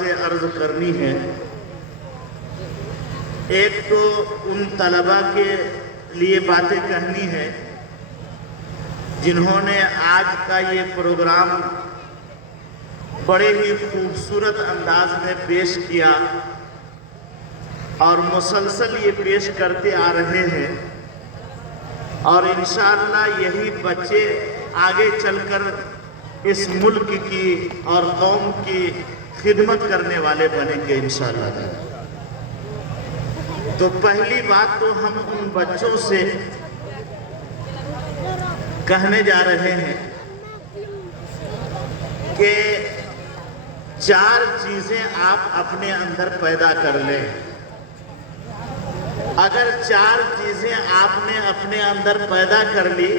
سے عرض کرنی ہے۔ ایک تو ان طلباء کے لیے باتیں کہنی ہے جنہوں نے آج کا یہ پروگرام بڑے ہی خوبصورت انداز میں پیش کیا اور مسلسل یہ پیش کرتے آ رہے ہیں، اور انشاءاللہ یہی بچے آگے چل کر اس ملک کی اور قوم کی خدمت کرنے والے بنیں گے انشاءاللہ۔ تو پہلی بات تو ہم ان بچوں سے کہنے جا رہے ہیں کہ 4 چیزیں آپ اپنے اندر پیدا کر لیں۔ اگر 4 چیزیں آپ نے اپنے اندر پیدا کر لی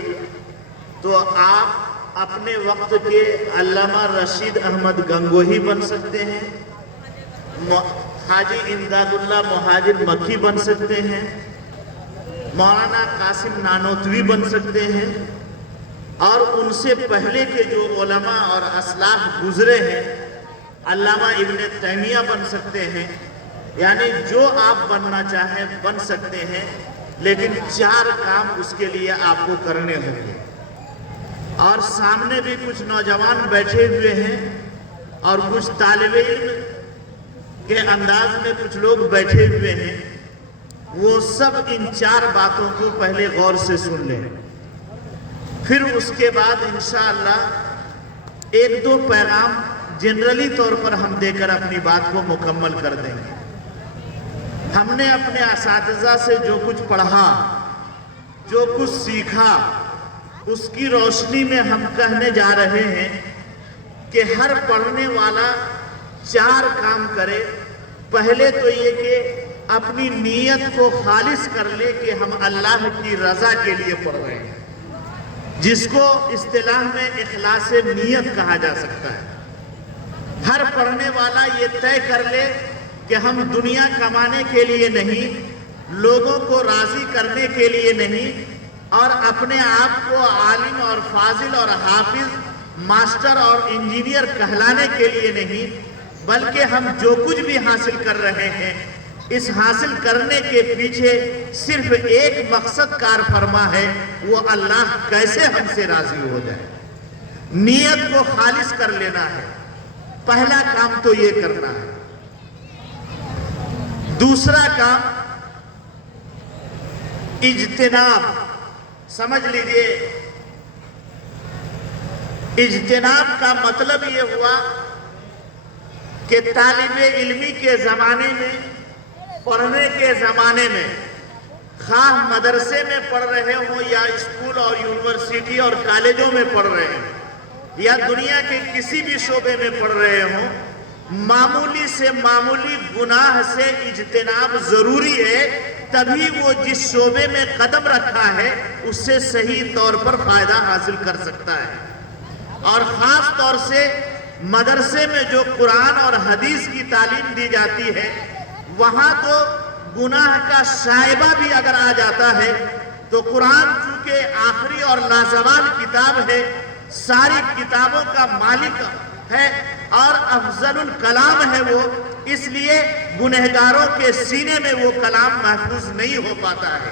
تو آپ اپنے وقت کے علامہ رشید احمد گنگوہی بن سکتے ہیں، حاجی امداد اللہ مہاجر مکی بن سکتے ہیں، مولانا قاسم نانوتوی بن سکتے ہیں، اور ان سے پہلے کے جو علماء اور اسلاف گزرے ہیں علامہ ابن تیمیہ بن سکتے ہیں۔ یعنی جو آپ بننا چاہیں بن سکتے ہیں، لیکن 4 کام اس کے لیے آپ کو کرنے ہوں گے۔ اور سامنے بھی کچھ نوجوان بیٹھے ہوئے ہیں اور کچھ طالب علم کے انداز میں کچھ لوگ بیٹھے ہوئے ہیں، وہ سب ان 4 باتوں کو پہلے غور سے سن لیں، پھر اس کے بعد انشاءاللہ 1-2 پیغام جنرلی طور پر ہم دے کر اپنی بات کو مکمل کر دیں گے۔ ہم نے اپنے اساتذہ سے جو کچھ پڑھا، جو کچھ سیکھا، اس کی روشنی میں ہم کہنے جا رہے ہیں کہ ہر پڑھنے والا 4 کام کرے۔ پہلے تو یہ کہ اپنی نیت کو خالص کر لے کہ ہم اللہ کی رضا کے لیے پڑھ رہے ہیں، جس کو اصطلاح میں اخلاص نیت کہا جا سکتا ہے۔ ہر پڑھنے والا یہ طے کر لے کہ ہم دنیا کمانے کے لیے نہیں، لوگوں کو راضی کرنے کے لیے نہیں، اور اپنے آپ کو عالم اور فاضل اور حافظ، ماسٹر اور انجینئر کہلانے کے لیے نہیں، بلکہ ہم جو کچھ بھی حاصل کر رہے ہیں اس حاصل کرنے کے پیچھے صرف ایک مقصد کار فرما ہے، وہ اللہ کیسے ہم سے راضی ہو جائے۔ نیت کو خالص کر لینا ہے، پہلا کام تو یہ کرنا ہے۔ دوسرا کام اجتناب، سمجھ لیجئے اجتناب کا مطلب یہ ہوا کہ طالب علمی کے زمانے میں، پڑھنے کے زمانے میں، خواہ مدرسے میں پڑھ رہے ہوں یا اسکول اور یونیورسٹی اور کالجوں میں پڑھ رہے ہیں یا دنیا کے کسی بھی شعبے میں پڑھ رہے ہوں، معمولی سے معمولی گناہ سے اجتناب ضروری ہے، تبھی وہ جس شعبے میں قدم رکھا ہے اس سے صحیح طور پر فائدہ حاصل کر سکتا ہے۔ اور خاص طور سے مدرسے میں جو قرآن اور حدیث کی تعلیم دی جاتی ہے، وہاں تو گناہ کا شائبہ بھی اگر آ جاتا ہے تو قرآن چونکہ آخری اور لازوال کتاب ہے، ساری کتابوں کا مالک ہے اور افضل الکلام ہے وہ، اس لیے گنہگاروں کے سینے میں وہ کلام محفوظ نہیں ہو پاتا ہے۔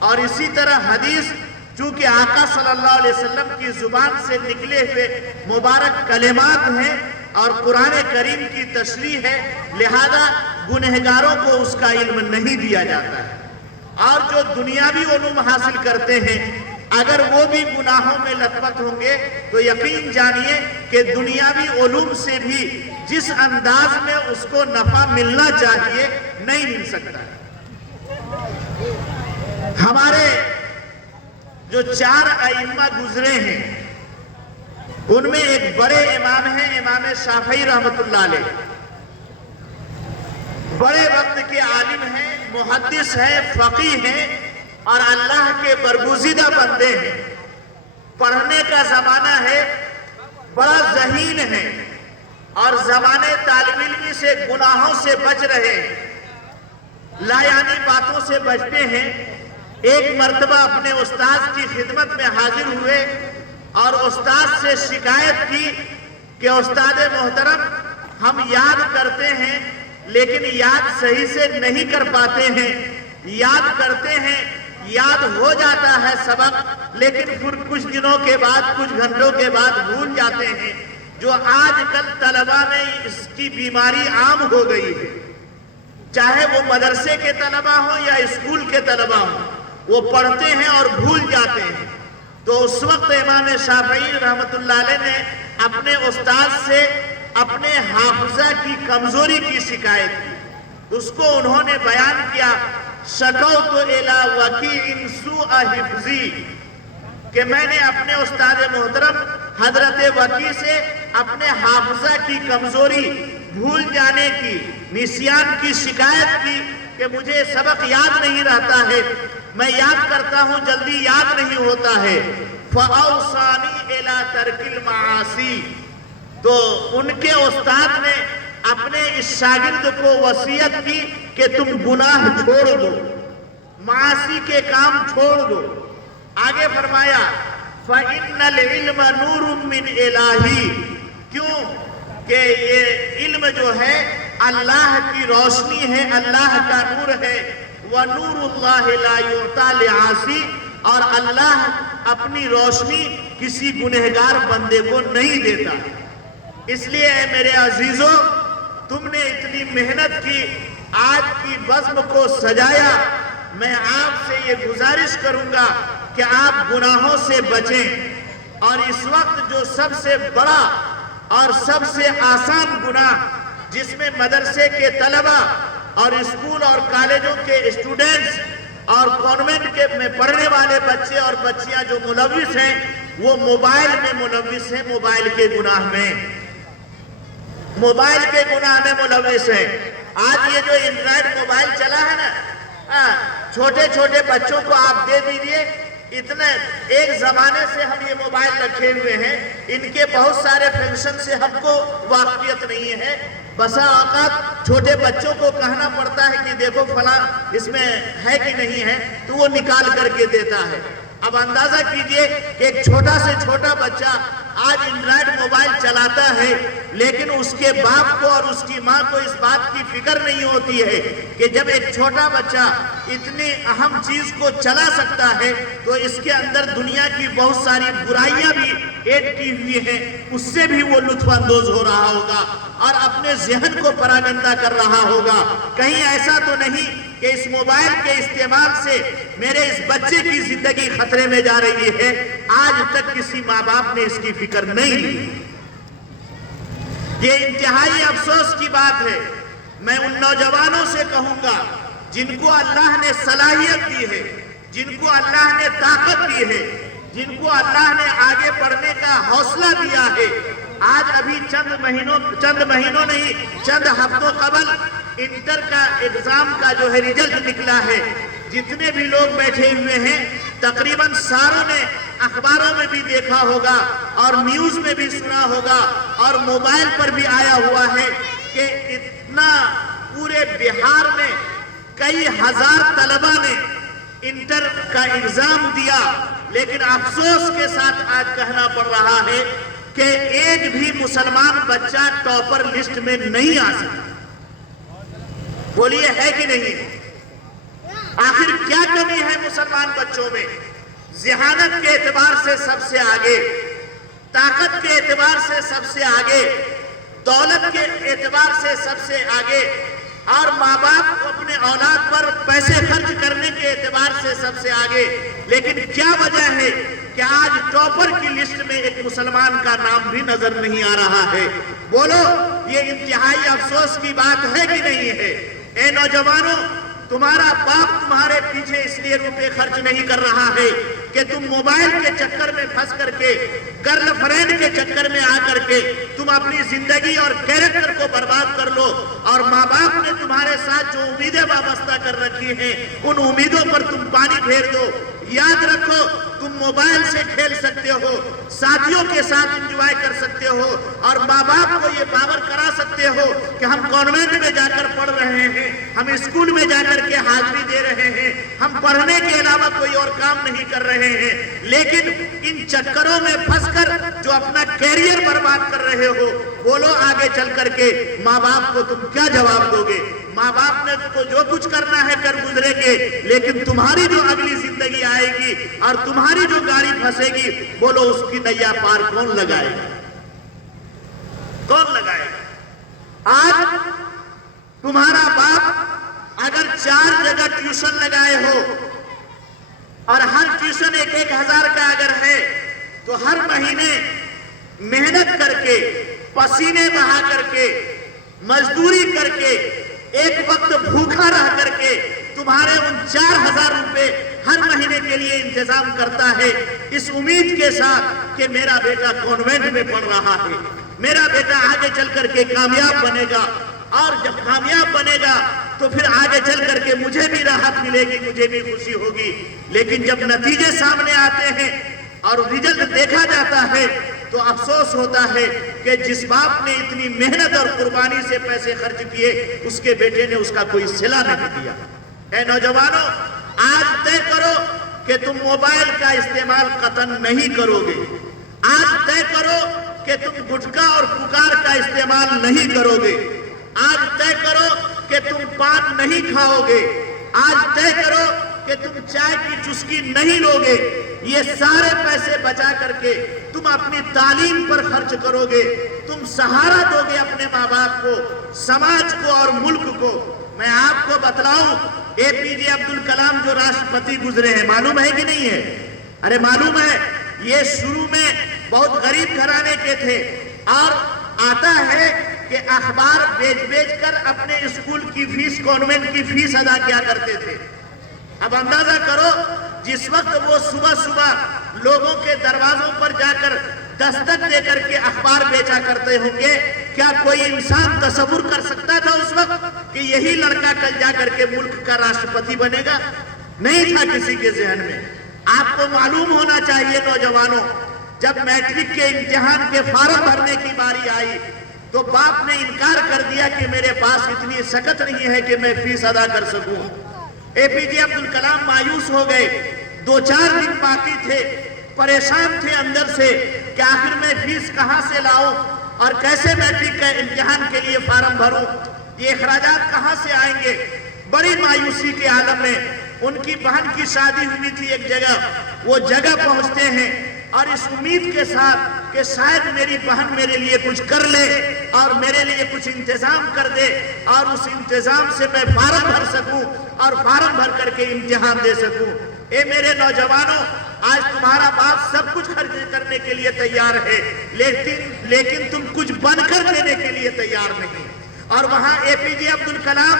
اور اسی طرح حدیث چونکہ آقا صلی اللہ علیہ وسلم کی زبان سے نکلے ہوئے مبارک کلمات ہیں اور قرآن کریم کی تشریح ہے، لہذا گنہگاروں کو اس کا علم نہیں دیا جاتا ہے۔ اور جو دنیاوی علوم حاصل کرتے ہیں، اگر وہ بھی گناہوں میں لطمت ہوں گے تو یقین جانیے کہ دنیاوی علوم سے بھی جس انداز میں اس کو نفع ملنا چاہیے نہیں مل سکتا۔ ہمارے جو 4 ائمہ گزرے ہیں ان میں ایک بڑے امام ہیں، امام شافعی رحمۃ اللہ علیہ، بڑے وقت کے عالم ہیں، محدث ہیں، فقیہ ہیں اور اللہ کے برگزیدہ بندے ہیں۔ پڑھنے کا زمانہ ہے، بڑا ذہین ہے اور زمانے طالب علمی سے گناہوں سے بچ رہے ہیں، لایانی باتوں سے بچتے ہیں۔ ایک مرتبہ اپنے استاذ کی خدمت میں حاضر ہوئے اور استاذ سے شکایت کی کہ استاد محترم ہم یاد کرتے ہیں لیکن یاد صحیح سے نہیں کر پاتے ہیں. یاد کرتے ہیں, یاد ہو جاتا ہے سبق, لیکن پھر کچھ دنوں کے بعد, کچھ گھنٹوں کے بعد بھول جاتے ہیں. جو آج کل طلبہ میں اس کی بیماری عام ہو گئی ہے, چاہے وہ مدرسے کے طلبہ ہوں یا اسکول کے طلبہ ہوں, وہ پڑھتے ہیں اور بھول جاتے ہیں. تو اس وقت امام شافعی رحمت اللہ علیہ نے اپنے استاد سے اپنے حافظہ کی کمزوری کی شکایت کی. اس کو انہوں نے بیان کیا, شکوت الی وکیع سوء حفظی, کہ میں نے اپنے استاد محترم حضرت وکیع سے اپنے حافظہ کی کمزوری, بھول جانے کی, نسیان کی شکایت کی کہ مجھے سبق یاد نہیں رہتا ہے, میں یاد کرتا ہوں جلدی یاد نہیں ہوتا ہے. فَأَوْصَانِي إِلَىٰ تَرْكِ الْمَعَاصِي, تو ان کے استاد نے اپنے اس شاگرد کو وصیت کی کہ تم گناہ چھوڑ دو, معاصی کے کام چھوڑ دو. آگے فرمایا فَإِنَّ الْعِلْمَ نُورٌ مِّنْ إِلَٰهِ, کیوں کہ یہ علم جو ہے اللہ کی روشنی ہے, اللہ کا نور ہے. وَنُورُ اللَّهِ لَا يُعْطَىٰ لِعَاصِي, اور اللہ اپنی روشنی کسی گنہگار بندے کو نہیں دیتا. اس لیے اے میرے عزیزوں, تم نے اتنی محنت کی, آج کی بزم کو سجایا, میں آپ سے یہ گزارش کروں گا کہ آپ گناہوں سے بچیں. اور اس وقت جو سب سے بڑا اور سب سے آسان گناہ جس میں مدرسے کے طلبہ اور اسکول اور کالجوں کے اسٹوڈنٹس اور کانوینٹ کے میں پڑھنے والے بچے اور بچیاں جو ملوث ہیں, وہ موبائل میں ملوث ہیں, موبائل کے گناہ میں, موبائل کے گناہ میں ملوث ہیں. آج یہ جو اینڈرائڈ موبائل چلا ہے نا, چھوٹے چھوٹے بچوں کو آپ دے دیجئے, اتنے ایک زمانے سے ہم یہ موبائل رکھے ہوئے ہیں, ان کے بہت سارے فنکشن سے ہم کو واقفیت نہیں ہے. بسا اوقات چھوٹے بچوں کو کہنا پڑتا ہے کہ دیکھو فلاں اس میں ہے کہ نہیں ہے, تو وہ نکال کر کے دیتا ہے. اب اندازہ کیجئے کہ ایک چھوٹا سے چھوٹا بچہ آج اینڈرائڈ موبائل چلاتا ہے, لیکن اس کے باپ کو اور اس کی ماں کو اس بات کی فکر نہیں ہوتی ہے کہ جب ایک چھوٹا بچہ اتنی اہم چیز کو چلا سکتا ہے تو اس کے اندر دنیا کی بہت ساری برائیاں بھی ایڈ کی ہوئی ہیں, اس سے بھی وہ لطف اندوز ہو رہا ہوگا اور اپنے ذہن کو پراگندہ کر رہا ہوگا. کہیں ایسا تو نہیں کہ اس موبائل کے استعمال سے میرے اس بچے کی زندگی خطرے میں جا رہی ہے, آج تک کسی ماں باپ نے اس کی فکر نہیں لی. یہ انتہائی افسوس کی بات ہے. میں ان نوجوانوں سے کہوں گا جن کو اللہ نے صلاحیت دی ہے, جن کو اللہ نے طاقت دی ہے, جن کو اللہ نے آگے بڑھنے کا حوصلہ دیا ہے, آج ابھی چند مہینوں نہیں, چند ہفتوں قبل انٹر کا ایگزام کا جو ہے رزلٹ نکلا ہے. جتنے بھی لوگ بیٹھے ہوئے ہیں تقریباً ساروں نے اخباروں میں بھی دیکھا ہوگا اور نیوز میں بھی سنا ہوگا اور موبائل پر بھی آیا ہوا ہے کہ اتنا پورے بہار میں کئی ہزار طلبہ نے انٹر کا ایگزام دیا, لیکن افسوس کے ساتھ آج کہنا پڑ رہا ہے کہ ایک بھی مسلمان بچہ ٹاپر لسٹ میں نہیں آ سکتا. بولیے ہے کہ نہیں؟ آخر کیا کمی ہے مسلمان بچوں میں؟ ذہانت کے اعتبار سے سب سے آگے, طاقت کے اعتبار سے سب سے آگے, دولت کے اعتبار سے سب سے آگے, اور ماں باپ کو اپنے اولاد پر پیسے خرچ کرنے کے اعتبار سے سب سے آگے. لیکن کیا وجہ ہے کہ آج ٹاپر کی لسٹ میں ایک مسلمان کا نام بھی نظر نہیں آ رہا ہے؟ بولو, یہ انتہائی افسوس کی بات ہے کہ نہیں ہے؟ اے نوجوانوں, تمہارا باپ تمہارے پیچھے اس لیے روپے خرچ نہیں کر رہا ہے کہ تم موبائل کے چکر میں پھنس کر کے, گرل فرینڈ کے چکر میں آ کر کے تم اپنی زندگی اور کیریکٹر کو برباد کر لو, اور ماں باپ نے تمہارے ساتھ جو امیدیں وابستہ کر رکھی ہیں ان امیدوں پر تم پانی پھیر دو. یاد رکھو, تم موبائل سے کھیل سکتے ہو, ساتھیوں کے ساتھ انجوائے کر سکتے ہو, اور ماں باپ کو یہ باور کرا سکتے ہو کہ ہم کانوینٹ میں جا کر پڑھ رہے ہیں, ہم اسکول میں جا کر کے حاضری دے رہے ہیں, ہم پڑھنے کے علاوہ کوئی اور کام نہیں کر رہے ہیں. لیکن ان چکروں میں پھنس کر جو اپنا کیریئر برباد کر رہے ہو، بولو آگے چل کر کے ماں باپ کو تم کیا جواب دو گے؟ ماں باپ نے کو جو کچھ کرنا ہے کر گزرے گے، لیکن تمہاری جو اگلی زندگی آئے گی اور تمہاری جو گاڑی پھنسے گی، بولو اس کی نیا پار کون لگائے گا؟ کون لگائے گا؟ آج تمہارا باپ اگر 4 جگہ ٹیوشن لگائے ہو اور ہر ٹیوشن 1,000 کا اگر ہے تو ہر مہینے محنت کر کے، پسینے بہا کر کے، مزدوری کر کے، ایک وقت بھوکا رہ کر کے تمہارے ان 4,000 روپے ہر مہینے کے لیے انتظام کرتا ہے، اس امید کے ساتھ کہ میرا بیٹا کانوینٹ میں پڑھ رہا ہے، میرا بیٹا آگے چل کر کے کامیاب بنے گا، اور جب کامیاب بنے گا تو پھر آگے چل کر کے مجھے بھی راحت ملے گی، مجھے بھی خوشی ہوگی۔ لیکن جب نتیجے سامنے آتے ہیں اور رزلٹ دیکھا جاتا ہے تو افسوس ہوتا ہے کہ جس باپ نے اتنی محنت اور قربانی سے پیسے خرچ کیے، اس کے بیٹے نے اس کا کوئی صلہ نہیں دیا۔ اے نوجوانوں، آج طے کرو کہ تم موبائل کا استعمال قطعاً نہیں کرو گے، آج طے کرو کہ تم گٹکا اور پکار کا استعمال نہیں کرو گے، آج طے کرو کہ تم پان نہیں کھاؤ گے، آج طے کرو کہ تم چائے کی چسکی نہیں لو گے، یہ سارے پیسے بچا کر کے تم اپنی تعلیم پر خرچ کرو گے، تم سہارا دو گے اپنے ماں باپ کو، سماج کو اور ملک کو۔ میں آپ کو بتلاؤں، اے پی جے عبد الکلام جو راشٹرپتی گزرے ہیں، معلوم ہے کہ نہیں ہے؟ ارے معلوم ہے، یہ شروع میں بہت غریب گھرانے کے تھے، اور آتا ہے کہ اخبار بیچ کر اپنے اسکول کی فیس، کانوینٹ کی فیس ادا کیا کرتے تھے۔ اب اندازہ کرو، جس وقت وہ صبح لوگوں کے دروازوں پر جا کر دستک دے کر کے اخبار بیچا کرتے ہوں گے، کیا کوئی انسان تصور کر سکتا تھا اس وقت کہ یہی لڑکا کل جا کر کے ملک کا راشٹرپتی بنے گا؟ نہیں تھا کسی کے ذہن میں۔ آپ کو معلوم ہونا چاہیے نوجوانوں، جب میٹرک کے امتحان کے فارم بھرنے کی باری آئی تو باپ نے انکار کر دیا کہ میرے پاس اتنی سکت نہیں ہے کہ میں فیس ادا کر سکوں۔ اے پی جے عبد الکلام مایوس ہو گئے، 2-4 دن باقی تھے، پریشان تھے اندر سے کہ آخر میں فیس کہاں سے لاؤں اور کیسے میٹرک کا امتحان کے لیے فارم بھروں، یہ اخراجات کہاں سے آئیں گے۔ بڑی مایوسی کے عالم میں ان کی بہن کی شادی ہوئی تھی ایک جگہ، وہ جگہ پہنچتے ہیں اور اس امید کے ساتھ کہ شاید میری بہن میرے لیے کچھ کر لے اور میرے لیے کچھ انتظام کر دے اور اس انتظام سے میں فارم بھر سکوں اور فارم بھر کر کے امتحان دے سکوں۔ اے میرے نوجوانوں، آج تمہارا باپ سب کچھ خرچ کرنے کے لیے تیار ہے، لیکن تم کچھ بن کر دینے کے لیے تیار نہیں۔ اور وہاں اے پی جے عبد الکلام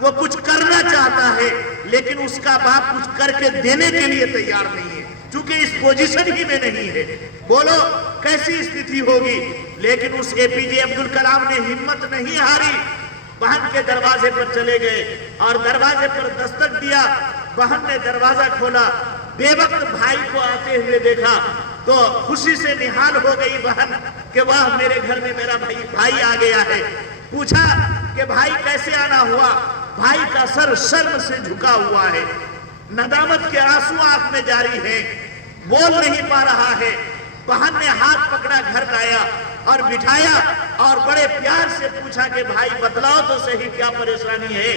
وہ کچھ کرنا چاہتا ہے، لیکن اس کا باپ کچھ کر کے دینے کے لیے تیار نہیں ہے، چونکہ اس پوزیشن ہی میں نہیں ہے۔ بولو کیسی استھتی ہوگی؟ لیکن اس اے پی جے عبد الکلام نے ہمت نہیں ہاری، بہن کے دروازے پر چلے گئے اور دروازے پر دستک دیا۔ بہن نے دروازہ کھولا، بے وقت بھائی کو آتے ہوئے دیکھا تو خوشی سے نہال ہو گئی بہن کہ واہ، میرے گھر میں میرا بھائی آ گیا ہے۔ پوچھا کہ بھائی کیسے آنا ہوا؟ بھائی کا سر شرم سے جھکا ہوا ہے، ندامت کے آنسو آنکھ میں جاری ہیں، بول نہیں پا رہا ہے۔ بہن نے ہاتھ پکڑا، گھر لایا اور بٹھایا اور بڑے پیار سے پوچھا کہ بھائی بتلاؤ تو صحیح کیا پریشانی ہے۔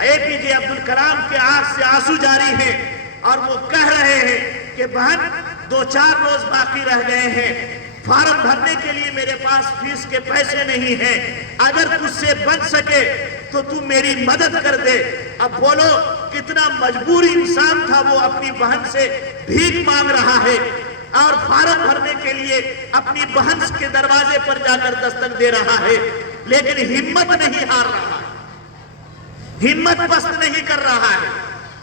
اے پی جے عبد الکلام کے آنکھ سے آنسو جاری ہیں اور وہ کہہ رہے ہیں کہ بہن 2-4 روز باقی رہ گئے ہیں، فارم بھرنے کے لیے میرے پاس فیس کے پیسے نہیں ہیں، اگر تجھ سے بن سکے تو تو میری مدد کر دے۔ اب بولو کتنا مجبور انسان تھا، وہ اپنی بہن سے بھیک مانگ رہا ہے اور فارم بھرنے کے لیے اپنی بہن کے دروازے پر جا کر دستک دے رہا ہے، لیکن ہمت نہیں ہار رہا ہے، ہمت پست نہیں کر رہا ہے۔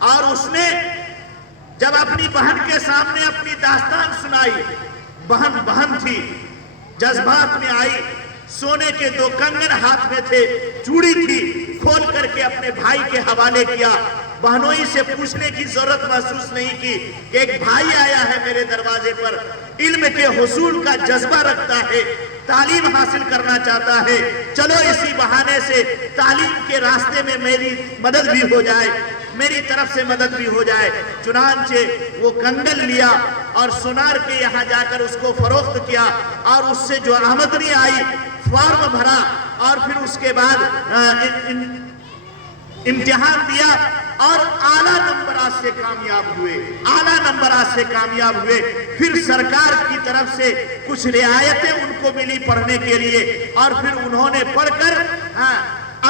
اور اس نے جب اپنی بہن کے سامنے اپنی داستان سنائی، بہن تھی، جذبات میں آئی، سونے کے 2 کنگن ہاتھ میں تھے، چوڑی تھی، کھول کر کے اپنے بھائی کے حوالے کیا۔ بہنوئی سے پوچھنے کی ضرورت محسوس نہیں کی کہ ایک بھائی آیا ہے میرے دروازے پر، علم کے حصول کا جذبہ رکھتا ہے، تعلیم حاصل کرنا چاہتا ہے، چلو اسی بہانے سے تعلیم کے راستے میں میری مدد بھی ہو جائے، میری طرف سے مدد بھی ہو جائے۔ چنانچہ وہ کنگن لیا اور سونار کے یہاں جا کر اس کو فروخت کیا اور اس سے جو آمدنی آئی فارم بھرا اور پھر اس کے بعد امتحان دیا اور اعلیٰ نمبرات سے کامیاب ہوئے پھر سرکار کی طرف سے کچھ رعایتیں ان کو ملی پڑھنے کے لیے اور پھر انہوں نے پڑھ کر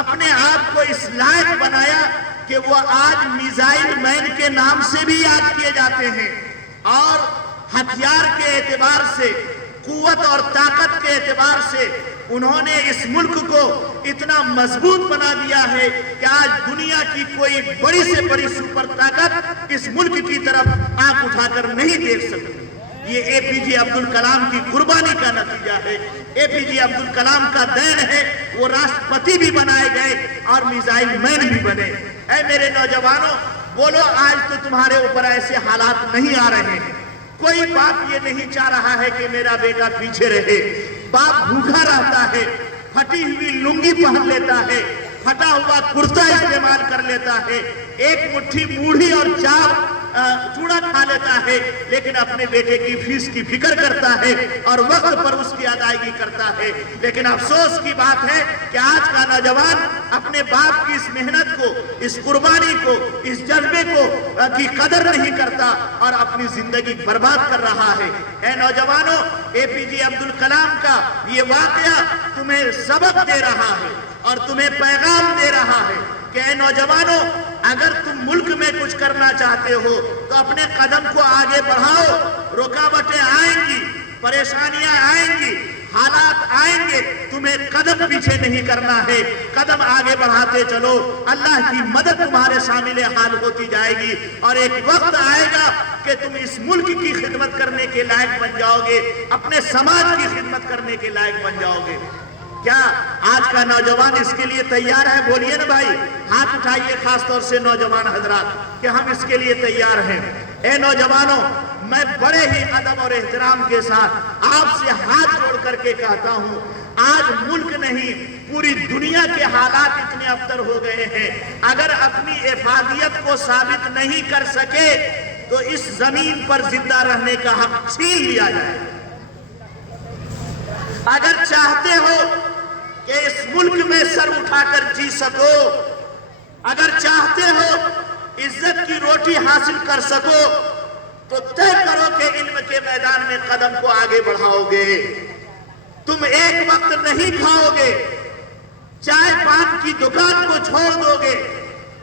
اپنے آپ کو اس لائق بنایا کہ وہ آج میزائل مین کے نام سے بھی یاد کیے جاتے ہیں اور ہتھیار کے اعتبار سے قوت اور طاقت کے اعتبار سے انہوں نے اس ملک کو اتنا مضبوط بنا دیا ہے کہ آج دنیا کی کوئی بڑی سے بڑی سپر طاقت اس ملک کی طرف آنکھ اٹھا کر نہیں دیکھ سکتی۔ یہ اے پی جے عبدالکلام کی قربانی کا نتیجہ ہے، اے پی جے عبدالکلام کا دین ہے، وہ راشٹرپتی بھی بنائے گئے اور میزائل مین بھی بنے۔ اے میرے نوجوانوں، بولو آج تو تمہارے اوپر ایسے حالات نہیں آ رہے ہیں، کوئی باپ یہ نہیں چاہ رہا ہے کہ میرا بیٹا پیچھے رہے۔ باپ بھوکا رہتا ہے، پھٹی ہوئی لنگی پہن لیتا ہے، پھٹا ہوا کرتا استعمال کر لیتا ہے، ایک مٹھی موڑھی اور چوڑا کھا لیتا ہے، لیکن اپنے بیٹے کی فیس کی فکر کرتا ہے اور وقت پر اس کی ادائیگی کرتا ہے۔ لیکن افسوس کی بات ہے کہ آج کا نوجوان اپنے باپ کی اس محنت کو، اس قربانی کو، اس جذبے کو کی قدر نہیں کرتا اور اپنی زندگی برباد کر رہا ہے۔ اے نوجوانوں، اے پی جے عبدالکلام کا یہ واقعہ تمہیں سبق دے رہا ہے اور تمہیں پیغام دے رہا ہے کہ اے نوجوانوں، اگر تم ملک میں کچھ کرنا چاہتے ہو تو اپنے قدم کو آگے بڑھاؤ۔ رکاوٹیں آئیں گی، پریشانیاں آئیں گی، حالات آئیں گے، تمہیں قدم پیچھے نہیں کرنا ہے، قدم آگے بڑھاتے چلو۔ اللہ کی مدد تمہارے شامل حال ہوتی جائے گی اور ایک وقت آئے گا کہ تم اس ملک کی خدمت کرنے کے لائق بن جاؤ گے، اپنے سماج کی خدمت کرنے کے لائق بن جاؤ گے۔ کیا آج کا نوجوان اس کے لیے تیار ہے؟ بولیے نا بھائی، ہاتھ اٹھائیے، خاص طور سے نوجوان حضرات، کہ ہم اس کے لیے تیار ہیں۔ اے نوجوانوں، میں بڑے ہی ادب اور احترام کے ساتھ آپ سے ہاتھ جوڑ کر کے کہتا ہوں، آج ملک نہیں پوری دنیا کے حالات اتنے ابتر ہو گئے ہیں، اگر اپنی افادیت کو ثابت نہیں کر سکے تو اس زمین پر زندہ رہنے کا حق چھین لیا جائے۔ اگر چاہتے ہو کہ اس ملک میں سر اٹھا کر جی سکو، اگر چاہتے ہو عزت کی روٹی حاصل کر سکو، تو طے کرو کہ علم کے میدان میں قدم کو آگے بڑھاؤ گے۔ تم ایک وقت نہیں کھاؤ گے، چائے پان کی دکان کو چھوڑ دو گے،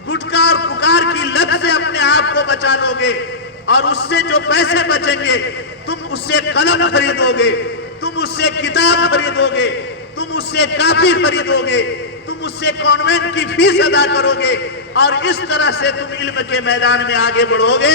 گٹکا اور پکار کی لت سے اپنے آپ کو بچا لو گے اور اس سے جو پیسے بچیں گے تم اس سے قلم خریدو گے، تم اس سے کتاب خریدو گے، تم اس سے کاپی خریدو گے، تم اس سے کانوینٹ کی فیس ادا کرو گے اور اس طرح سے تم علم کے میدان میں آگے بڑھو گے۔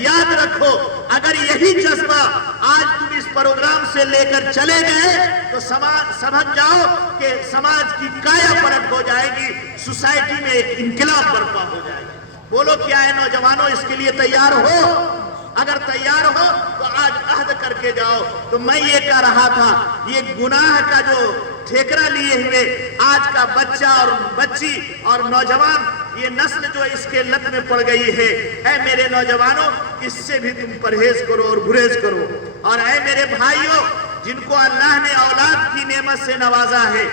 یاد رکھو، اگر یہی جذبہ آج تم اس پروگرام سے لے کر چلے گئے تو سمجھ جاؤ کہ سماج کی کایا پلٹ ہو جائے گی، سوسائٹی میں ایک انقلاب برپا ہو جائے گا۔ بولو کیا ہے نوجوانوں، اس کے لیے تیار ہو؟ اگر تیار ہو تو آج عہد کر کے جاؤ۔ تو میں یہ کہہ رہا تھا، یہ گناہ کا جو ٹھیکرا لیے ہوئے آج کا بچہ اور بچی اور نوجوان، یہ نسل جو اس کے لت میں پڑ گئی ہے، اے میرے نوجوانوں، اس سے بھی تم پرہیز کرو اور گریز کرو۔ اور اے میرے بھائیوں، جن کو اللہ نے اولاد کی نعمت سے نوازا ہے،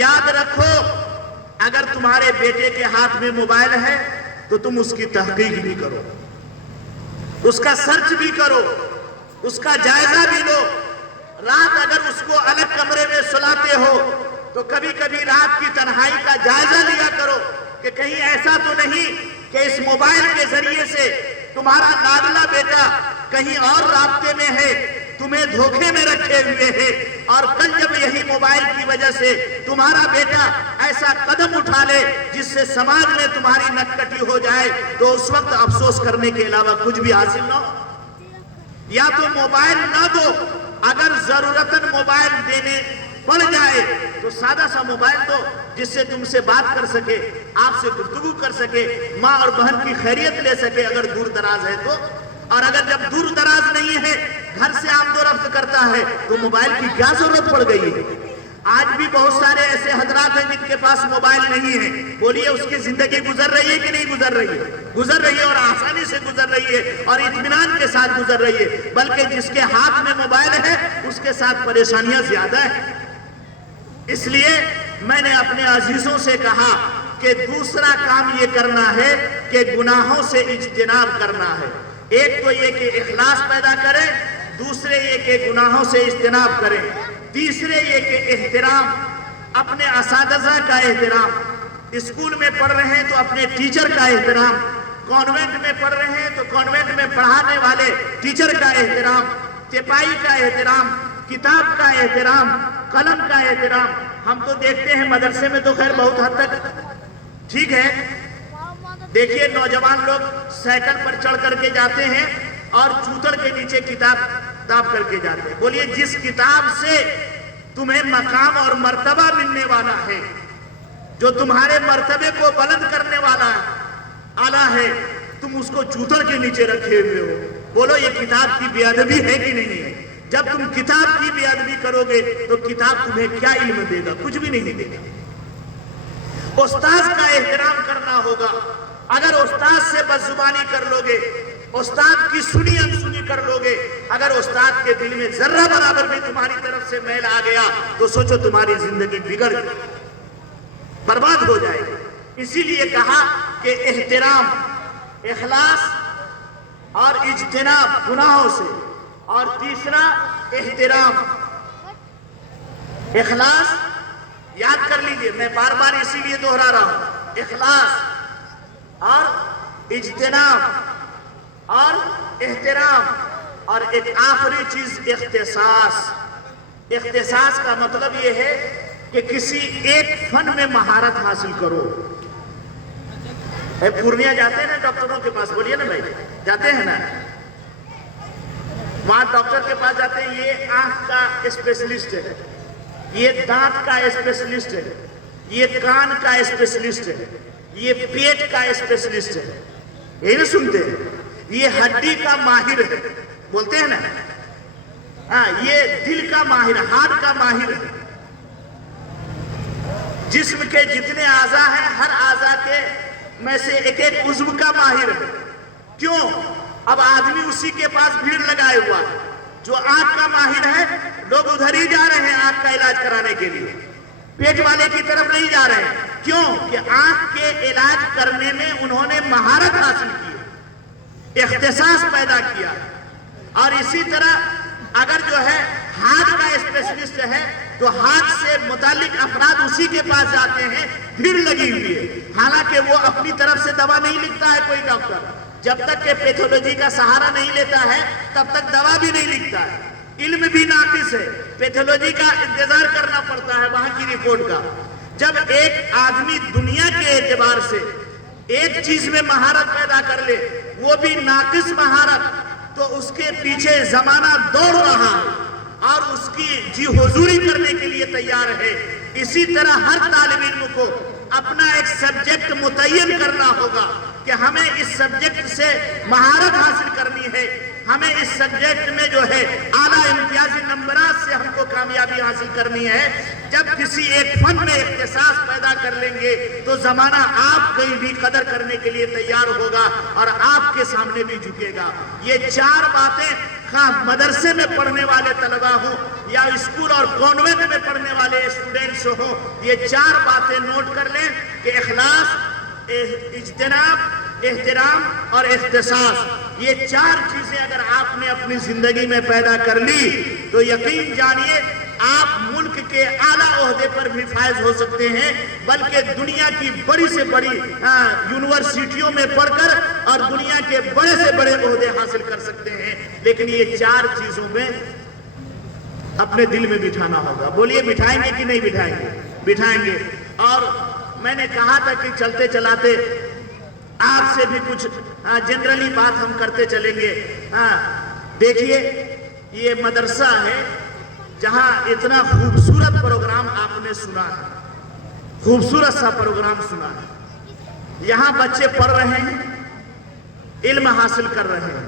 یاد رکھو، اگر تمہارے بیٹے کے ہاتھ میں موبائل ہے تو تم اس کی تحقیق بھی کرو، اس کا سرچ بھی کرو، اس کا جائزہ بھی لو۔ رات اگر اس کو الگ کمرے میں سلاتے ہو تو کبھی کبھی رات کی تنہائی کا جائزہ لیا کرو کہ کہیں ایسا تو نہیں کہ اس موبائل کے ذریعے سے تمہارا لاڈلا بیٹا کہیں اور رابطے میں ہے، تمہیں دھوکے میں رکھے ہوئے ہے، اور کل جب یہی موبائل کی وجہ سے تمہارا بیٹا ایسا قدم اٹھا لے جس سے سماج میں تمہاری نکٹی ہو جائے تو اس وقت افسوس کرنے کے علاوہ کچھ بھی حاصل نہ ہو۔ یا تو موبائل نہ دو، اگر ضرورتاً موبائل دینے پڑ جائے تو سادہ سا موبائل دو جس سے تم سے بات کر سکے، آپ سے گفتگو کر سکے، ماں اور بہن کی خیریت لے سکے اگر دور دراز ہے تو۔ اور اگر جب دور دراز نہیں ہے، گھر سے آمد و رفت کرتا ہے، تو موبائل کی کیا ضرورت پڑ گئی ہے؟ آج بھی بہت سارے ایسے حضرات ہیں جن کے پاس موبائل نہیں ہے. بولیے اس کی زندگی گزر رہی ہے کہ نہیں گزر رہی ہے؟ گزر رہی ہے، اور آسانی سے گزر رہی ہے اور اطمینان کے ساتھ گزر رہی ہے. بلکہ جس کے ہاتھ میں موبائل ہے اس کے ساتھ پریشانیاں زیادہ ہیں. اس لیے میں نے اپنے عزیزوں سے کہا کہ دوسرا کام یہ کرنا ہے کہ گناہوں سے اجتناب کرنا ہے. ایک تو یہ کہ اخلاص پیدا کریں، دوسرے یہ کہ گناہوں سے اجتناب کریں، تیسرے یہ کہ احترام، اپنے اساتذہ کا احترام. اسکول میں پڑھ رہے ہیں تو اپنے ٹیچر کا احترام، کانوینٹ میں پڑھ رہے ہیں تو کانوینٹ میں پڑھانے والے ٹیچر کا احترام، چپائی کا احترام، کتاب کا احترام، قلم کا احترام. ہم تو دیکھتے ہیں مدرسے میں تو خیر بہت حد تک ٹھیک ہے. دیکھیے نوجوان لوگ سائیکل پر چڑھ کر کے جاتے ہیں اور چوتر کے نیچے کتاب داب کر کے جاتے ہیں. بولیے جس کتاب سے تمہیں مقام اور مرتبہ ملنے والا ہے، جو تمہارے مرتبے کو بلند کرنے والا آلہ ہے، تم اس کو چوتر کے نیچے رکھے ہوئے ہو. بولو یہ کتاب کی بے ادبی ہے کہ نہیں ہے؟ جب تم کتاب کی بے ادبی کرو گے تو کتاب تمہیں کیا علم دے گا؟ کچھ بھی نہیں دے گا. استاذ کا احترام کرنا ہوگا. اگر استاد سے بدزبانی کر لو گے، استاد کی سنی انسنی کر لو گے، اگر استاد کے دل میں ذرہ برابر بھی تمہاری طرف سے میل آ گیا تو سوچو تمہاری زندگی بگڑ گئی، برباد ہو جائے گی. اسی لیے کہا کہ احترام، اخلاص اور اجتناب گناہوں سے، اور تیسرا احترام. اخلاص یاد کر لیجئے، میں بار بار اسی لیے دہرا رہا ہوں. اخلاص اور اجتناب اور احترام، اور ایک آخری چیز اختصاص. اختصاص کا مطلب یہ ہے کہ کسی ایک فن میں مہارت حاصل کرو. پورنیہ جاتے ہیں نا ڈاکٹروں کے پاس، بولیے نا بھائی، جاتے ہیں نا؟ وہاں ڈاکٹر کے پاس جاتے ہیں، یہ آنکھ کا اسپیشلسٹ ہے، یہ دانت کا اسپیشلسٹ ہے، یہ کان کا اسپیشلسٹ ہے، یہ پیٹ کا اسپیشلسٹ ہے. یہ نہیں سنتے؟ یہ ہڈی کا ماہر ہے، بولتے ہیں نا؟ ہاں، یہ دل کا ماہر، ہارٹ کا ماہر ہے. جسم کے جتنے اعضاء ہیں، ہر اعضاء کے میں سے ایک ایک عضو کا ماہر ہے. کیوں؟ اب آدمی اسی کے پاس بھیڑ لگائے ہوا ہے. جو آنکھ کا ماہر ہے، لوگ ادھر ہی جا رہے ہیں آنکھ کا علاج کرانے کے لیے، پیٹ والے کی طرف نہیں جا رہے ہیں. کیوں؟ کہ آنکھ کے علاج کرنے میں انہوں نے مہارت حاصل کی، اختصاص پیدا کیا. اور اسی طرح اگر جو ہے ہاتھ کا اسپیشلسٹ ہے تو ہاتھ سے متعلق افراد اسی کے پاس جاتے ہیں، بھیڑ لگی ہوئی ہے. حالانکہ وہ اپنی طرف سے دوا نہیں لکھتا ہے کوئی ڈاکٹر. جب تک کہ پیتھولوجی کا سہارا نہیں لیتا ہے تب تک دوا بھی نہیں لکھتا ہے. علم بھی ناقص ہے، پیتھولوجی کا انتظار کرنا پڑتا ہے وہاں کی رپورٹ کا. جب ایک آدمی دنیا کے اعتبار سے ایک چیز میں مہارت پیدا کر لے، وہ بھی ناقص مہارت، تو اس کے پیچھے زمانہ دوڑ رہا ہے اور اس کی جی حضوری کرنے کے لیے تیار ہے. اسی طرح ہر طالب علم کو اپنا ایک سبجیکٹ متعین کرنا ہوگا کہ ہمیں اس سبجیکٹ سے مہارت حاصل کرنی ہے، ہمیں اس سبجیکٹ میں جو ہے اعلیٰ امتیازی نمبرات سے ہم کو کامیابی حاصل کرنی ہے. جب کسی ایک فن میں اختصاص پیدا کر لیں گے تو زمانہ آپ کی بھی قدر کرنے کے لیے تیار ہوگا اور آپ کے سامنے بھی جھکے گا. یہ چار باتیں خواہ مدرسے میں پڑھنے والے طلبہ ہوں یا اسکول اور کانوینٹ میں پڑھنے والے اسٹوڈنٹس ہوں، یہ چار باتیں نوٹ کر لیں کہ اخلاص، اجتناب، احترام اور اختصاص. یہ چار چیزیں اگر آپ نے اپنی زندگی میں پیدا کر لی تو یقین جانیے آپ ملک کے اعلیٰ عہدے پر بھی فائز ہو سکتے ہیں، بلکہ دنیا کی بڑی سے بڑی یونیورسٹیوں میں پڑھ کر اور دنیا کے بڑے سے بڑے عہدے حاصل کر سکتے ہیں. لیکن یہ چار چیزوں میں اپنے دل میں بٹھانا ہوگا. بولیے بٹھائیں گے کہ نہیں بٹھائیں گے؟ بٹھائیں گے. اور میں نے کہا تھا کہ چلتے چلاتے آپ سے بھی کچھ جنرلی بات ہم کرتے چلیں گے. دیکھیے یہ مدرسہ ہے جہاں اتنا خوبصورت پروگرام آپ نے سنا ہے، خوبصورت سا پروگرام سنا ہے. یہاں بچے پڑھ رہے ہیں، علم حاصل کر رہے ہیں،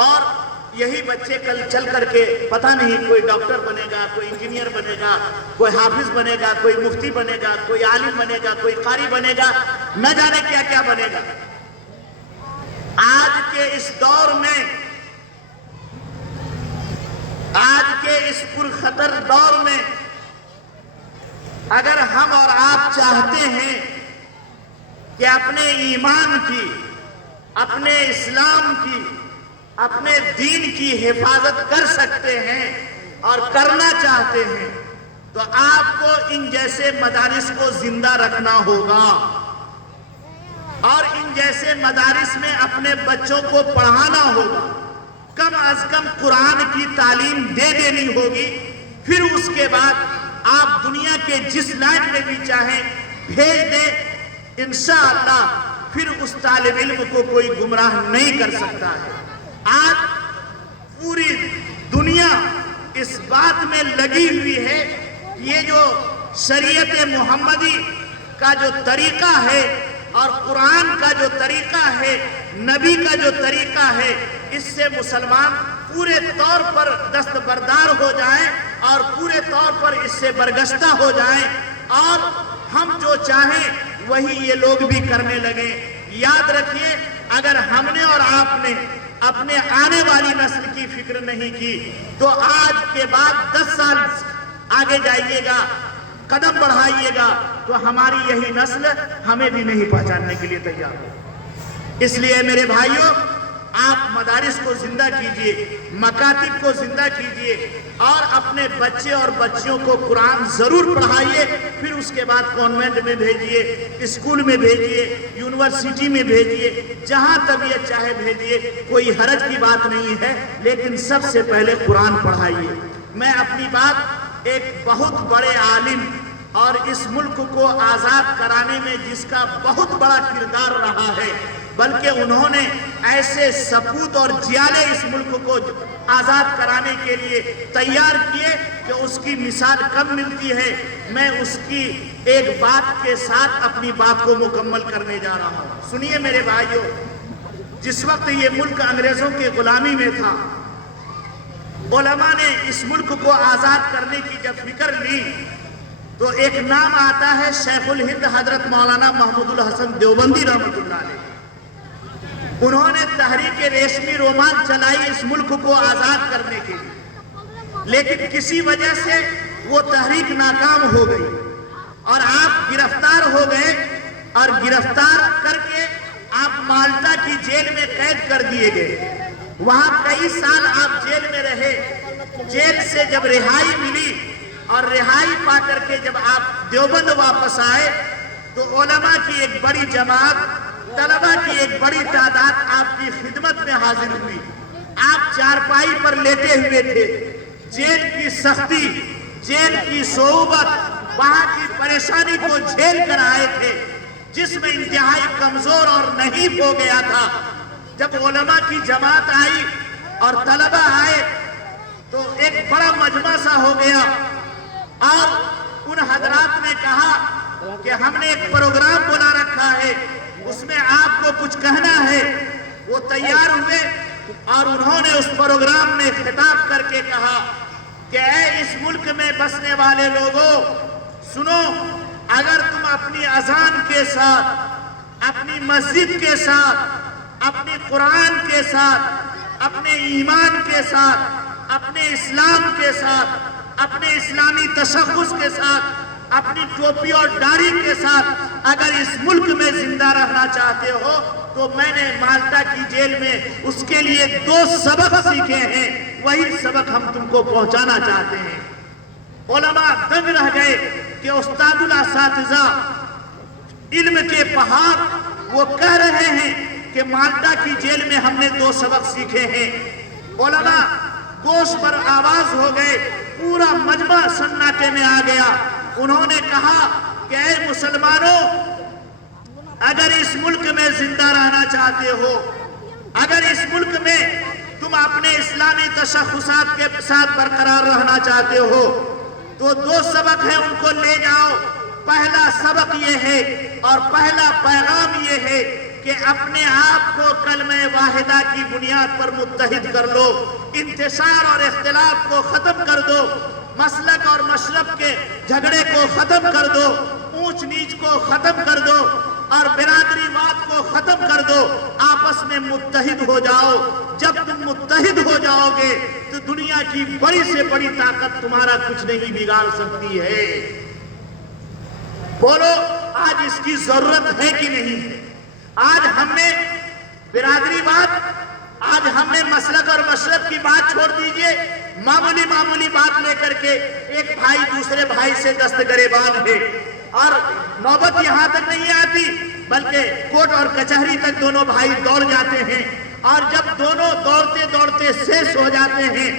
اور یہی بچے کل چل کر کے پتہ نہیں کوئی ڈاکٹر بنے گا، کوئی انجینئر بنے گا، کوئی حافظ بنے گا، کوئی مفتی بنے گا، کوئی عالم بنے گا، کوئی قاری بنے گا، نہ جانے کیا کیا بنے گا۔ آج کے اس دور میں، آج کے اس پرخطر دور میں اگر ہم اور آپ چاہتے ہیں کہ اپنے ایمان کی، اپنے اسلام کی، اپنے دین کی حفاظت کر سکتے ہیں اور کرنا چاہتے ہیں تو آپ کو ان جیسے مدارس کو زندہ رکھنا ہوگا اور ان جیسے مدارس میں اپنے بچوں کو پڑھانا ہوگا، کم از کم قرآن کی تعلیم دے دینی ہوگی۔ پھر اس کے بعد آپ دنیا کے جس لائن میں بھی چاہیں بھیج دیں، انشاءاللہ پھر اس طالب علم کو کوئی گمراہ نہیں کر سکتا ہے۔ آج پوری دنیا اس بات میں لگی ہوئی ہے، یہ جو شریعت محمدی کا جو طریقہ ہے اور قرآن کا جو طریقہ ہے، نبی کا جو طریقہ ہے، اس سے مسلمان پورے طور پر دستبردار ہو جائیں اور پورے طور پر اس سے برگشتہ ہو جائیں اور ہم جو چاہیں وہی یہ لوگ بھی کرنے لگیں۔ یاد رکھیے، اگر ہم نے اور آپ نے اپنے آنے والی نسل کی فکر نہیں کی تو آج کے بعد 10 سال آگے جائیے گا، قدم بڑھائیے گا تو ہماری یہی نسل ہمیں بھی نہیں پہچاننے کے لیے تیار ہو۔ اس لیے میرے بھائیوں، آپ مدارس کو زندہ کیجئے، مکاتب کو زندہ کیجئے اور اپنے بچے اور بچیوں کو قرآن ضرور پڑھائیے۔ پھر اس کے بعد کانوینٹ میں بھیجئے، اسکول میں بھیجئے، یونیورسٹی میں بھیجئے، جہاں طبیعت چاہے بھیجئے، کوئی حرج کی بات نہیں ہے، لیکن سب سے پہلے قرآن پڑھائیے۔ میں اپنی بات ایک بہت بڑے عالم اور اس ملک کو آزاد کرانے میں جس کا بہت بڑا کردار رہا ہے، بلکہ انہوں نے ایسے سپوت اور جیالے اس ملک کو آزاد کرانے کے لیے تیار کیے کہ اس کی مثال کم ملتی ہے۔ میں اس کی ایک بات کے ساتھ اپنی بات کو مکمل کرنے جا رہا ہوں۔ سنیے میرے بھائیوں، جس وقت یہ ملک انگریزوں کے غلامی میں تھا، علماء نے اس ملک کو آزاد کرنے کی جب فکر لی تو ایک نام آتا ہے شیخ الہند حضرت مولانا محمود الحسن دیوبندی رحمۃ اللہ علیہ۔ انہوں نے تحریک ریشمی رومان چلائی اس ملک کو آزاد کرنے کے لیے، لیکن کسی وجہ سے وہ تحریک ناکام ہو گئی اور آپ گرفتار ہو گئے اور گرفتار کر کے آپ مالٹا کی جیل میں قید کر دیے گئے۔ وہاں کئی سال آپ جیل میں رہے۔ جیل سے جب رہائی ملی اور رہائی پا کر کے جب آپ دیوبند واپس آئے تو علماء کی ایک بڑی جماعت، طلبہ کی ایک بڑی تعداد آپ کی خدمت میں حاضر ہوئی۔ آپ چارپائی پر لیٹے ہوئے تھے۔ جیل کی سختی، جیل کی صعوبت، وہاں کی پریشانی کو جھیل کر آئے تھے، جس میں انتہائی کمزور اور نحیف ہو گیا تھا۔ جب علماء کی جماعت آئی اور طلبہ آئے تو ایک بڑا مجمع سا ہو گیا اور ان حضرات نے کہا کہ ہم نے ایک پروگرام بنا رکھا ہے، اس میں آپ کو کچھ کہنا ہے۔ وہ تیار ہوئے اور انہوں نے اس پروگرام میں خطاب کر کے کہا کہ اے اس ملک میں بسنے والے لوگوں، سنو، اگر تم اپنی اذان کے ساتھ، اپنی مسجد کے ساتھ، اپنی قرآن کے ساتھ، اپنے ایمان کے ساتھ، اپنے اسلام کے ساتھ، اپنے اسلامی تشخص کے ساتھ، اپنی ٹوپی اور داڑھی کے ساتھ اگر اس ملک میں زندہ رہنا چاہتے ہو تو میں نے مالٹا کی جیل میں اس کے لیے 2 سبق سیکھے ہیں، وہی سبق ہم تم کو پہنچانا چاہتے ہیں۔ علماء دنگ رہ گئے کہ استاد الاساتذہ، علم کے پہاڑ، وہ کہہ رہے ہیں کہ مالٹا کی جیل میں ہم نے 2 سبق سیکھے ہیں۔ علماء گوش پر آواز ہو گئے، پورا مجمع سناٹے میں آ گیا۔ انہوں نے کہا کہ اے مسلمانوں، اگر اس ملک میں زندہ رہنا چاہتے ہو، اگر اس ملک میں تم اپنے اسلامی تشخصات کے ساتھ برقرار رہنا چاہتے ہو تو 2 سبق ہیں، ان کو لے جاؤ۔ پہلا سبق یہ ہے اور پہلا پیغام یہ ہے کہ اپنے آپ کو کلمہ واحدہ کی بنیاد پر متحد کر لو، انتشار اور اختلاف کو ختم کر دو، مسلک اور مشرب کے جھگڑے کو ختم کر دو، اونچ نیچ کو ختم کر دو اور برادری واد کو ختم کر دو، آپس میں متحد ہو جاؤ۔ جب تم متحد ہو جاؤ گے تو دنیا کی بڑی سے بڑی طاقت تمہارا کچھ نہیں بگاڑ سکتی ہے۔ بولو آج اس کی ضرورت ہے کہ نہیں ہے؟ آج ہم نے برادری واد، آج ہم نے مسلک اور مشرب کی بات چھوڑ دیجئے، معمولی بات لے کر کے ایک بھائی دوسرے بھائی سے دست گریبان ہے، اور نوبت یہاں تک نہیں آتی بلکہ کورٹ اور کچہری تک دونوں بھائی دوڑ جاتے ہیں، اور جب دونوں دوڑتے دوڑتے سیس ہو جاتے ہیں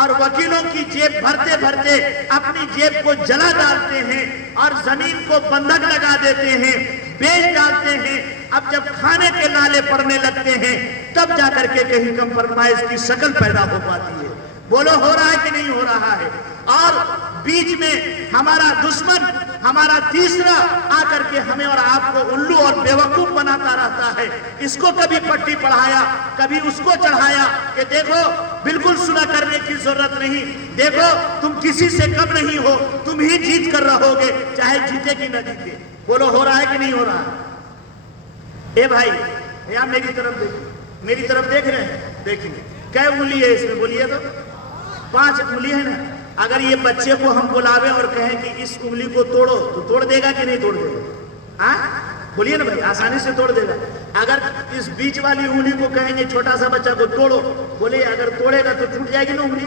اور وکیلوں کی جیب بھرتے بھرتے اپنی جیب کو جلا ڈالتے ہیں اور زمین کو بندھک لگا دیتے ہیں، بیچ ڈالتے ہیں، اب جب کھانے کے نالے پڑنے لگتے ہیں تب جا کر کے کہیں کمپرمائز کی شکل پیدا ہو پاتی ہے۔ بولو ہو رہا ہے کہ نہیں ہو رہا ہے؟ اور بیچ میں ہمارا دشمن، ہمارا تیسرا آ کر کے ہمیں اور آپ کو الو اور بیوقوف بناتا رہتا ہے۔ اس کو کبھی پٹی پڑھایا، کبھی اس کو چڑھایا کہ دیکھو بالکل سنا کرنے کی ضرورت نہیں، دیکھو تم کسی سے کم نہیں ہو، تم ہی جیت کر رہو گے چاہے جیتے کہ نہ جیتے۔ بولو ہو رہا ہے کہ نہیں ہو رہا؟ اے بھائی یہاں میری طرف دیکھیں، میری طرف دیکھ رہے ہیں؟ دیکھیں کیا انگلی ہے اس میں؟ بولیے تو 5 انگلی ہے نا۔ اگر یہ بچے کو ہم بلاوے اور کہیں کہ اس انگلی کو توڑو تو توڑ دے گا کہ نہیں توڑ دے گا؟ ہاں بولیے نا بھائی، آسانی سے توڑ دے گا۔ اگر اس بیچ والی انگلی کو کہیں گے چھوٹا سا بچہ کو توڑو، بولے اگر توڑے گا تو ٹوٹ جائے گی نا انگلی،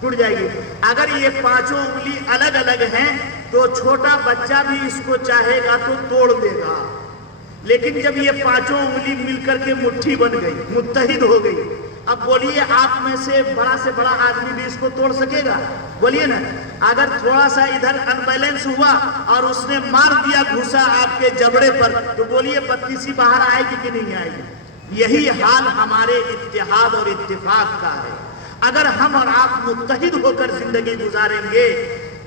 ٹوٹ جائے گی۔ اگر یہ 5 انگلی الگ الگ ہیں تو چھوٹا بچہ بھی اس کو چاہے گا تو توڑ دے گا، لیکن جب یہ 5 انگلی مل کر کے مٹھی بن گئی، متحد ہو گئی، اب بولیے آپ میں سے بڑا آدمی بھی اس کو توڑ سکے گا؟ بولیے نا۔ اگر تھوڑا سا ادھر انبیلنس ہوا اور اس نے مار دیا گھوسا آپ کے جبڑے پر تو بولیے پتی سی باہر آئے گی کہ نہیں آئے گی؟ یہی حال ہمارے اتحاد اور اتفاق کا ہے۔ اگر ہم اور آپ متحد ہو کر زندگی گزاریں گے،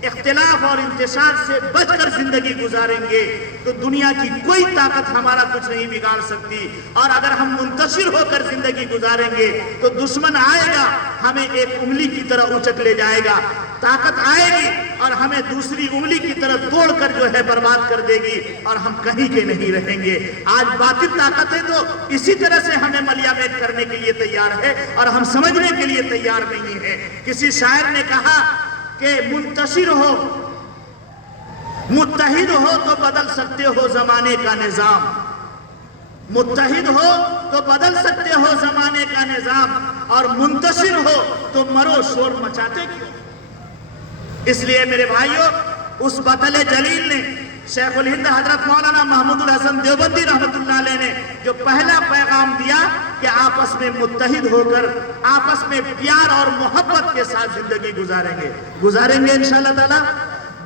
اختلاف اور انتشار سے بچ کر زندگی گزاریں گے تو دنیا کی کوئی طاقت ہمارا کچھ نہیں بگاڑ سکتی، اور اگر ہم منتشر ہو کر زندگی گزاریں گے تو دشمن آئے گا ہمیں ایک انگلی کی طرح اچک لے جائے گا، طاقت آئے گی اور ہمیں دوسری انگلی کی طرح توڑ کر جو ہے برباد کر دے گی اور ہم کہیں کے نہیں رہیں گے۔ آج باطل طاقتیں تو اسی طرح سے ہمیں ملیا میٹ کرنے کے لیے تیار ہے اور ہم سمجھنے کے لیے تیار نہیں ہے۔ کسی شاعر نے کہا کہ منتشر ہو، متحد ہو تو بدل سکتے ہو زمانے کا نظام، متحد ہو تو بدل سکتے ہو زمانے کا نظام، اور منتشر ہو تو مرو شور مچاتے کیوں؟ اس لیے میرے بھائیوں، اس بطل جلیل نے، شیخ الہند حضرت مولانا محمود الحسن دیوبندی رحمت اللہ علیہ نے جو پہلا پیغام دیا کہ آپس میں متحد ہو کر آپس میں پیار اور محبت کے ساتھ زندگی گزاریں گے انشاءاللہ تعالی۔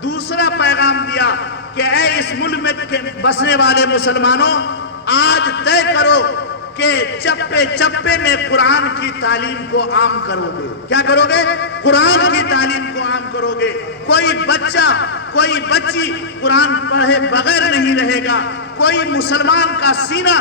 دوسرا پیغام دیا کہ اے اس ملک میں بسنے والے مسلمانوں، آج طے کرو کہ چپے چپے میں قرآن کی تعلیم کو عام کرو گے۔ کیا کرو گے؟ قرآن کی تعلیم کو عام کرو گے۔ کوئی بچہ، کوئی بچی قرآن پڑھے بغیر نہیں رہے گا، کوئی مسلمان کا سینہ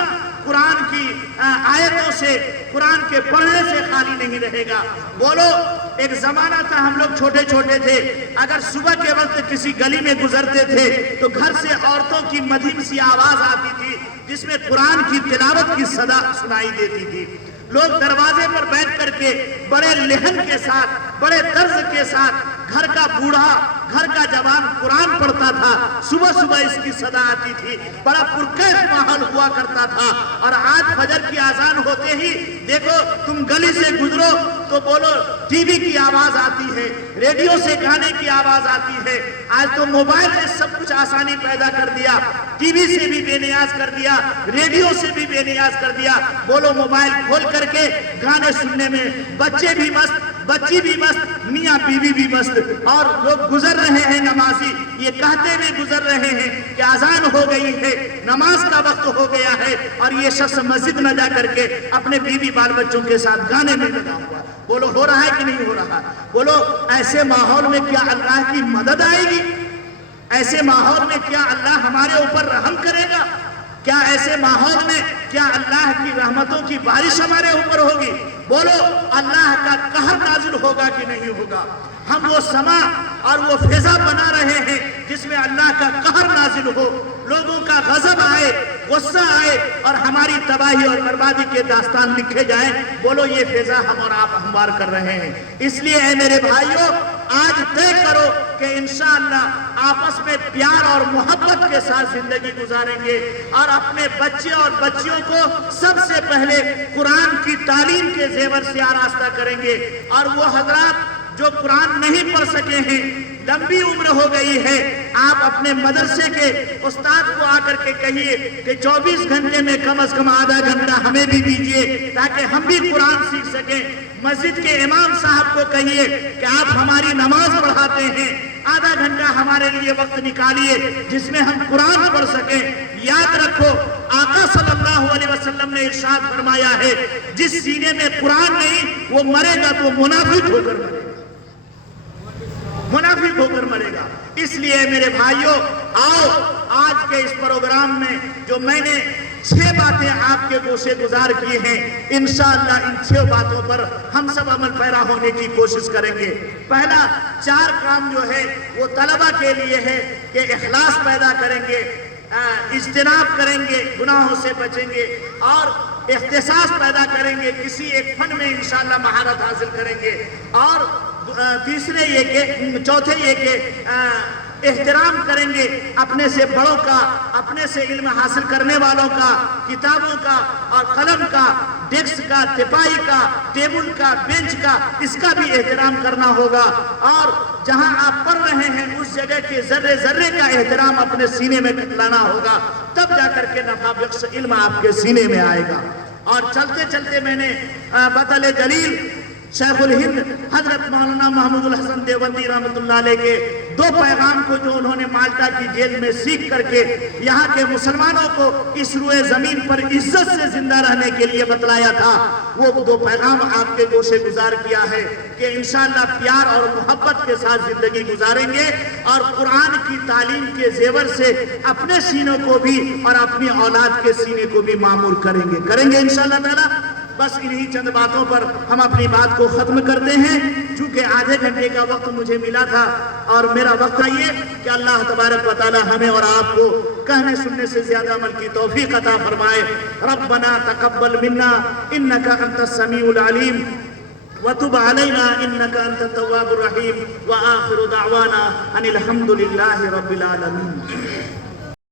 قرآن کی آیتوں سے، قرآن کے پڑھنے سے خالی نہیں رہے گا۔ بولو ایک زمانہ تھا ہم لوگ چھوٹے چھوٹے تھے، اگر صبح کے وقت کسی گلی میں گزرتے تھے تو گھر سے عورتوں کی مدھم سی آواز آتی تھی جس میں قرآن کی تلاوت کی صدا سنائی دیتی تھی۔ لوگ دروازے پر بیٹھ کر کے بڑے لہن کے ساتھ، بڑے طرز کے ساتھ گھر کا بوڑھا، گھر کا جوان قرآن پڑھتا تھا، صبح صبح اس کی صدا آتی تھی، بڑا پرکیف ماحول ہوا کرتا تھا۔ اور آج فجر کی اذان ہوتے ہی دیکھو تم گلی سے گزرو تو بولو ٹی وی کی آواز آتی ہے، ریڈیو سے گانے کی آواز آتی ہے۔ آج تو موبائل نے سب کچھ آسانی پیدا کر دیا، ٹی وی سے بھی بے نیاز کر دیا، ریڈیو سے بھی بے نیاز کر دیا۔ بولو موبائل کھول کر کے گانے سننے میں بچے بھی مست، بچی بھی مست، میاں بیوی بھی مست، اور لوگ گزر رہے ہیں نمازی یہ کہتے ہوئے گزر رہے ہیں کہ اذان ہو گئی ہے، نماز کا وقت ہو گیا ہے، اور یہ شخص مسجد نہ جا کر کے اپنے بیوی بال بچوں کے ساتھ گانے میں لگا ہوا۔ بولو ہو رہا ہے کہ نہیں ہو رہا؟ بولو ایسے ماحول میں کیا اللہ کی مدد آئے گی؟ ایسے ماحول میں کیا اللہ ہمارے اوپر رحم کرے گا؟ کیا ایسے ماحول میں کیا اللہ کی رحمتوں کی بارش ہمارے اوپر ہوگی؟ بولو اللہ کا قہر نازل ہوگا کہ نہیں ہوگا؟ ہم وہ سما اور وہ فضا بنا رہے ہیں جس میں اللہ کا قہر نازل ہو، لوگوں کا غضب آئے، غصہ آئے اور ہماری تباہی اور بربادی کے داستان لکھے جائیں۔ بولو یہ فضا ہم اور آپ ہموار کر رہے ہیں۔ اس لیے اے میرے بھائیوں، آج طے کرو کہ انشاءاللہ آپس میں پیار اور محبت کے ساتھ زندگی گزاریں گے اور اپنے بچے اور بچیوں کو سب سے پہلے قرآن کی تعلیم کے زیور سے آراستہ کریں گے۔ اور وہ حضرات جو قرآن نہیں پڑھ سکے ہیں، لمبی عمر ہو گئی ہے، آپ اپنے مدرسے کے استاد کو آ کر کے کہیے کہ 24 گھنٹے میں کم از کم آدھا گھنٹہ ہمیں بھی دیجیے تاکہ ہم بھی قرآن سیکھ سکیں۔ مسجد کے امام صاحب کو کہیے کہ آپ ہماری نماز پڑھاتے ہیں، آدھا گھنٹہ ہمارے لیے وقت نکالیے جس میں ہم قرآن پڑھ سکیں۔ یاد رکھو آقا صلی اللہ علیہ وسلم نے ارشاد فرمایا ہے، جس سینے میں قرآن نہیں وہ مرے گا تو منافق ہو کر مرے گا، منافق ہو کر مرے گا۔ اس لیے میرے بھائیوں، آؤ آج کے اس پروگرام میں جو میں نے 6 باتیں آپ کے گوشے گزار کی ہیں، انشاءاللہ ان 6 باتوں پر ہم سب عمل پیرا ہونے کی کوشش کریں گے۔ پہلا 4 کام جو ہے وہ طلبہ کے لیے ہے کہ اخلاص پیدا کریں گے، اجتناب کریں گے، گناہوں سے بچیں گے اور اختصاص پیدا کریں گے، کسی ایک فن میں انشاءاللہ مہارت حاصل کریں گے۔ اور چوتھے یہ کہ احترام کریں گے اپنے سے بڑوں کا، اپنے سے علم حاصل کرنے والوں کا، کتابوں کا اور قلم کا، ڈیسک کا، تپائی کا، ٹیبل کا، بینچ کا، اس کا بھی احترام کرنا ہوگا۔ اور جہاں آپ پڑھ رہے ہیں اس جگہ کے ذرے ذرے کا احترام اپنے سینے میں لانا ہوگا، تب جا کر کے نفع بخش علم آپ کے سینے میں آئے گا۔ اور چلتے چلتے میں نے بطل جلیل شیخ الہند حضرت مولانا محمود الحسن دیوبندی رحمۃ اللہ علیہ کے 2 پیغام کو جو انہوں نے مالٹا کی جیل میں سیکھ کر کے یہاں کے مسلمانوں کو اس روئے زمین پر عزت سے زندہ رہنے کے لیے بتلایا تھا، وہ 2 پیغام آپ کے گوشے گزار کیا ہے کہ انشاءاللہ پیار اور محبت کے ساتھ زندگی گزاریں گے اور قرآن کی تعلیم کے زیور سے اپنے سینوں کو بھی اور اپنی اولاد کے سینے کو بھی معمور کریں گے انشاءاللہ تعالی۔ بس انہی چند باتوں پر ہم اپنی بات کو ختم کرتے ہیں، چونکہ آدھے گھنٹے کا وقت مجھے ملا تھا اور میرا وقت ہے یہ کہ اللہ تبارک و تعالی ہمیں اور آپ کو کہنے سننے سے زیادہ عمل کی توفیق عطا فرمائے۔ ربنا تقبل منا انک انت السمیع العلیم وتب علینا انک انت التواب الرحیم وآخر دعوانا ان الحمد للہ رب العالمین۔